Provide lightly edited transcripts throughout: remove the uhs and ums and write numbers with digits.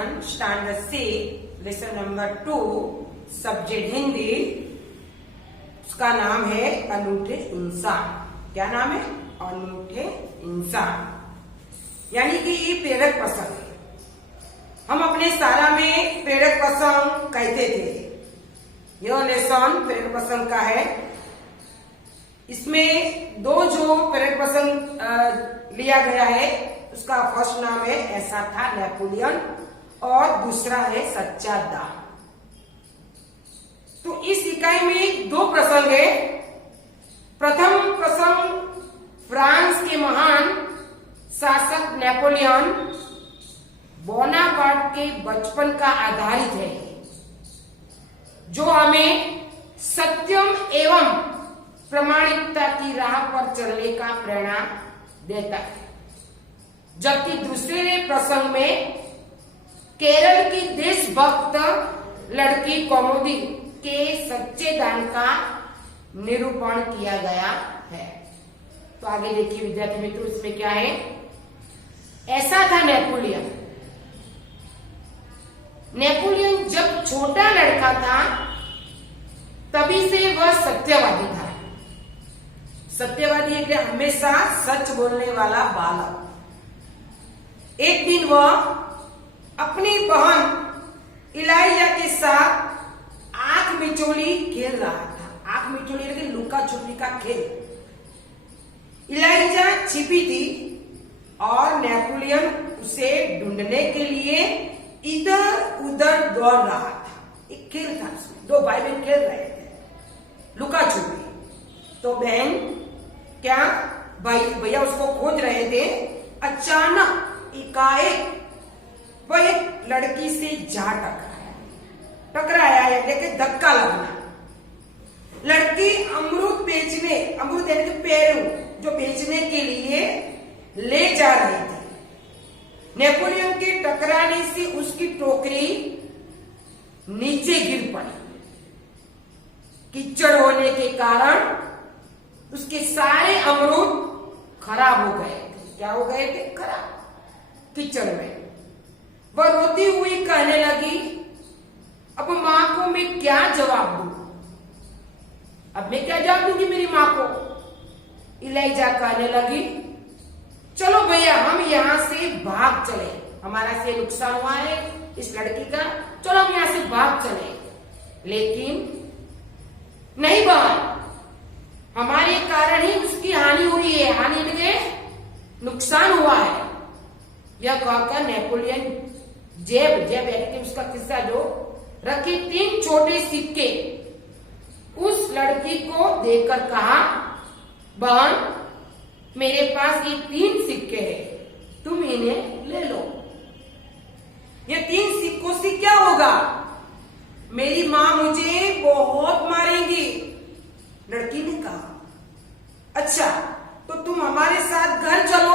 Napoleon standard सी lesson number 2 subject Hindi. उसका नाम है अनूठे इंसान। क्या नाम है? अनूठे इंसान। यानी कि ये प्रेरक प्रसंग है। हम अपने शाला में प्रेरक प्रसंग कहते थे। यह लेसन प्रेरक प्रसंग का है। इसमें दो जो प्रेरक प्रसंग लिया गया है, उसका फर्स्ट नाम है ऐसा था नेपोलियन और दूसरा है सच्चा दाम। तो इस इकाई में दो प्रसंग है। प्रथम प्रसंग फ्रांस के महान शासक नेपोलियन बोनापार्ट के बचपन का आधारित है, जो हमें सत्यम एवं प्रामाणिकता की राह पर चलने का प्रेरणा देता है। जबकि दूसरे प्रसंग में केरल की देशभक्त लड़की कौमुदी के सच्चे दान का निरूपण किया गया है। तो आगे देखिए विद्यार्थी मित्रों, इसमें क्या है? ऐसा था नेपोलियन। नेपोलियन जब छोटा लड़का था तभी से वह सत्यवादी था। सत्यवादी है हमेशा सच बोलने वाला बालक। एक दिन वह अपनी बहन इलाइजा के साथ आंख मिचोली खेल रहा था। आंख मिचोली यानी लुका छुपी का खेल। इलाइजा छिपी थी और नेपोलियन उसे ढूंढने के लिए इधर उधर दौड़ रहा था। एक खेल था, उसमें दो भाई बहन खेल रहे थे लुका छुपी। तो बहन क्या भैया उसको खोज रहे थे। अचानक एकाएक वह एक लड़की से जा टकराया लेकिन धक्का लगना। लड़की अमरूद यानी कि पेरू जो बेचने के लिए ले जा रही थी। नेपोलियन के टकराने से उसकी टोकरी नीचे गिर पड़ी। कीचड़ होने के कारण उसके सारे अमरूद खराब हो गए थे। क्या हो गए थे? खराब, कीचड़ में। वह रोती हुई कहने लगी, अब मां को मैं क्या जवाब दूं? अब मैं क्या जवाब दूंगी मेरी मां को? इलाइजा कहने लगी, चलो भैया हम यहाँ से भाग चले। हमारा से नुकसान हुआ है इस लड़की का, चलो हम यहाँ से भाग चले। लेकिन नहीं बहन, हमारे कारण ही उसकी हानि हुई है। हानि के नुकसान हुआ है। यह कहकर नेपोलियन जेब यानी कि उसका किस्सा जो रखे 3 छोटे सिक्के उस लड़की को देकर कहा, बहन मेरे पास ये 3 सिक्के हैं, तुम इन्हें ले लो। ये 3 सिक्कों से क्या होगा? मेरी मां मुझे बहुत मारेंगी। लड़की ने कहा, अच्छा तो तुम हमारे साथ घर चलो,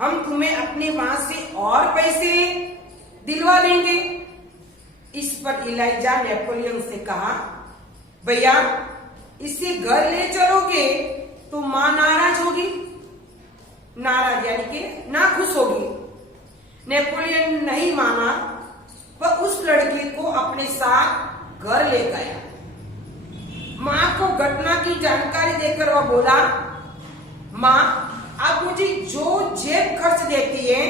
हम तुम्हें अपने मां से और पैसे दिलवा देंगे। इस पर इलाइजा नेपोलियन से कहा, भैया इसे घर ले चलोगे तो मां नाराज होगी। नाराज यानी कि ना खुश होगी। नेपोलियन नहीं माना। वह उस लड़की को अपने साथ घर ले गया। मां को घटना की जानकारी देकर वह बोला, मां आप मुझे जो जेब खर्च देती है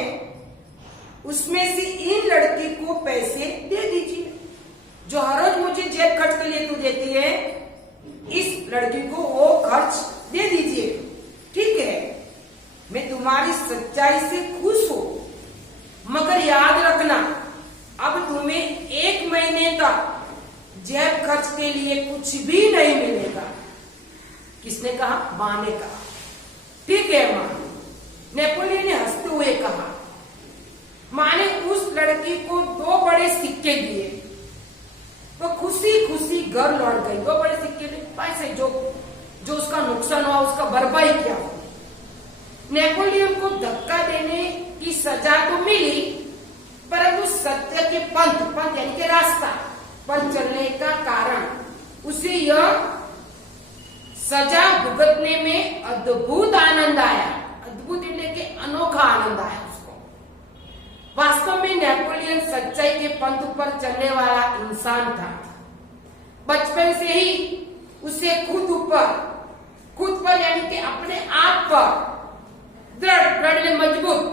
उसमें से इन लड़की को पैसे दे दीजिए। जो हर रोज मुझे जेब खर्च के लिए तू देती है, इस लड़की को वो खर्च दे दीजिए। ठीक है, मैं तुम्हारी सच्चाई से खुश हूं, मगर याद रखना अब तुम्हें 1 महीने तक जेब खर्च के लिए कुछ भी नहीं मिलेगा। किसने कहा? मां ने कहा। ठीक है मां, नेपोलियन ने हंसते हुए कहा। मां ने उस लड़की को 2 बड़े सिक्के दिए। वो खुशी खुशी घर लौट गई। 2 बड़े सिक्के पैसे जो उसका नुकसान हुआ उसका भरपाई किया। नेपोलियन को धक्का देने की सजा तो मिली, परंतु सत्य के पंथ यानी कि रास्ता पर चलने का कारण उसे यह सजा भुगतने में अद्भुत आनंद आया। अद्भुत यानी कि अनोखा आनंद आया उसको। वास्तव में नेपोलियन कॉमेडियन सच्चाई के पंथ पर चलने वाला इंसान था। बचपन से ही उसे खुद पर यानी कि अपने आप पर दृढ़ मजबूत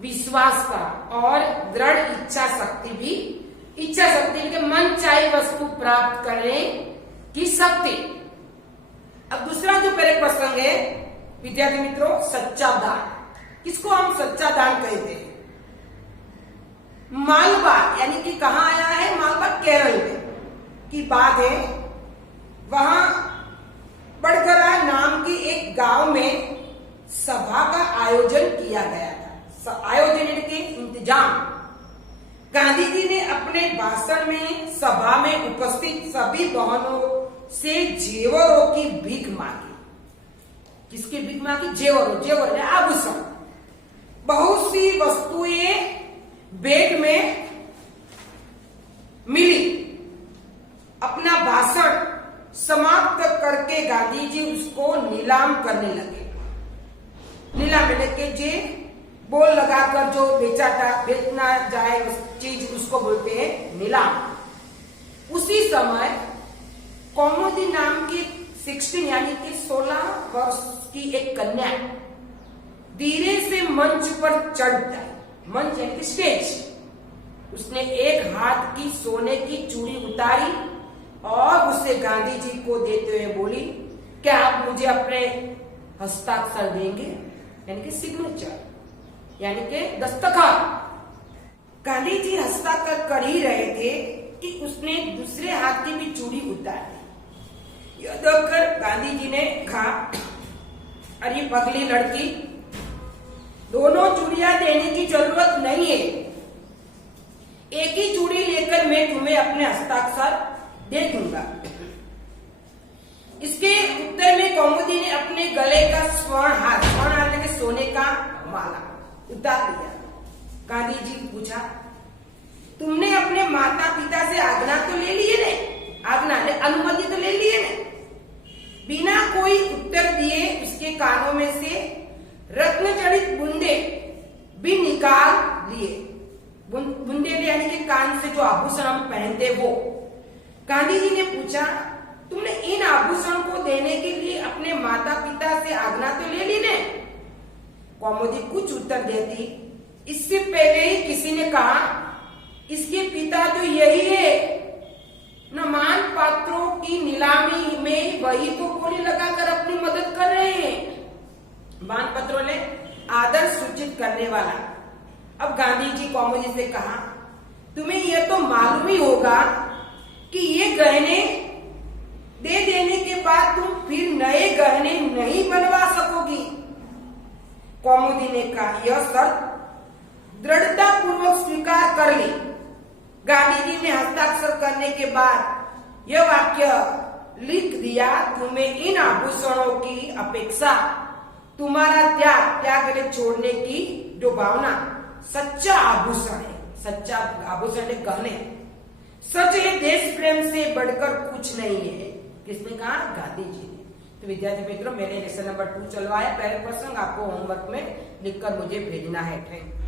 विश्वास था और दृढ़ इच्छा शक्ति के मन चाहे वस्तु प्राप्त करने की शक्ति। अब दूसरा जो मेरे प्रसंग है विद्यार्थी मित्रों, सच्चा दान। किसको हम सच्चा दान कहते हैं? मालवा यानी कि कहाँ आया है? मालवा केरल में की बात है। वहां बड़गरा नाम की एक गांव में सभा का आयोजन किया गया था। आयोजन यानी कि इंतजाम। गांधी जी ने अपने भाषण में सभा में उपस्थित सभी बहनों से जेवरों की भीख मांगी। किसकी भीख मांगी? जेवर आभूषण। बहुत सी वस्तुएं बैग में मिली। अपना भाषण समाप्त करके गांधी जी उसको नीलाम करने लगे। नीलाम लेके जे बोल लगाकर जो बेचना जाए उस चीज उसको बोलते हैं नीलाम। उसी समय कौमुदी नाम की 16 यानी कि 16 वर्ष की एक कन्या धीरे से मंच पर चढ़ जाए। मंच यानी कि स्टेज। उसने एक हाथ की सोने की चूड़ी उतारी और उसे गांधी जी को देते हुए बोली, क्या आप मुझे अपने हस्ताक्षर देंगे? यानी कि सिग्नेचर यानी कि दस्तखत। गांधी जी हस्ताक्षर कर ही रहे थे कि उसने दूसरे हाथ की भी चूड़ी उतार दी। यह देखकर गांधी जी ने कहा, अरे पगली लड़की, दोनों चूड़ियां देने की जरूरत नहीं है। एक ही चूड़ी लेकर मैं तुम्हें अपने हस्ताक्षर दे दूंगा। इसके उत्तर में कौमुदी ने अपने गले का स्वर्ण के सोने का माला उतार दिया। गांधी जी ने पूछा, तुमने अपने माता पिता से आज्ञा तो ले लिए ने? अनुमति तो ले लिए ने? बिना कोई उत्तर दिए उसके कानों में से रत्न जड़ित बूंदे भी निकाल लिए। बूंदे यानी कि कान से जो आभूषण हम पहनते वो। गांधी जी ने पूछा, तुमने इन आभूषण को देने के लिए अपने माता पिता से आज्ञा तो ले ली ने? कौमुदी कुछ उत्तर देती। इससे पहले ही किसी ने कहा, इसके पिता तो यही है न, मान पात्रों की नीलामी में वही तो बोली लगाकर अपनी मदद कर रहे हैं। मान पत्रों ने आदर सूचित करने वाला। अब गांधी जी कौमुदी से कहा, तुम्हें यह तो मालूम ही होगा कि ये गहने दे देने के बाद तुम फिर नए गहने नहीं बनवा सकोगी। कौमुदी ने कहा, यह शर्त दृढ़ता पूर्वक स्वीकार कर ली। गांधी जी ने हस्ताक्षर करने के बाद यह वाक्य लिख दिया, तुम्हें इन आभूषणों की अपेक्षा तुम्हारा त्याग छोड़ने की जो भावना सच्चा आभूषण है। सच्चा आभूषण है गहने। सच है, देश प्रेम से बढ़कर कुछ नहीं है। किसने कहा? गांधी जी ने। तो विद्यार्थी मित्रों, मैंने लेसन नंबर 2 चलवाया। पहले प्रसंग आपको होमवर्क में लिखकर मुझे भेजना है। Thank you.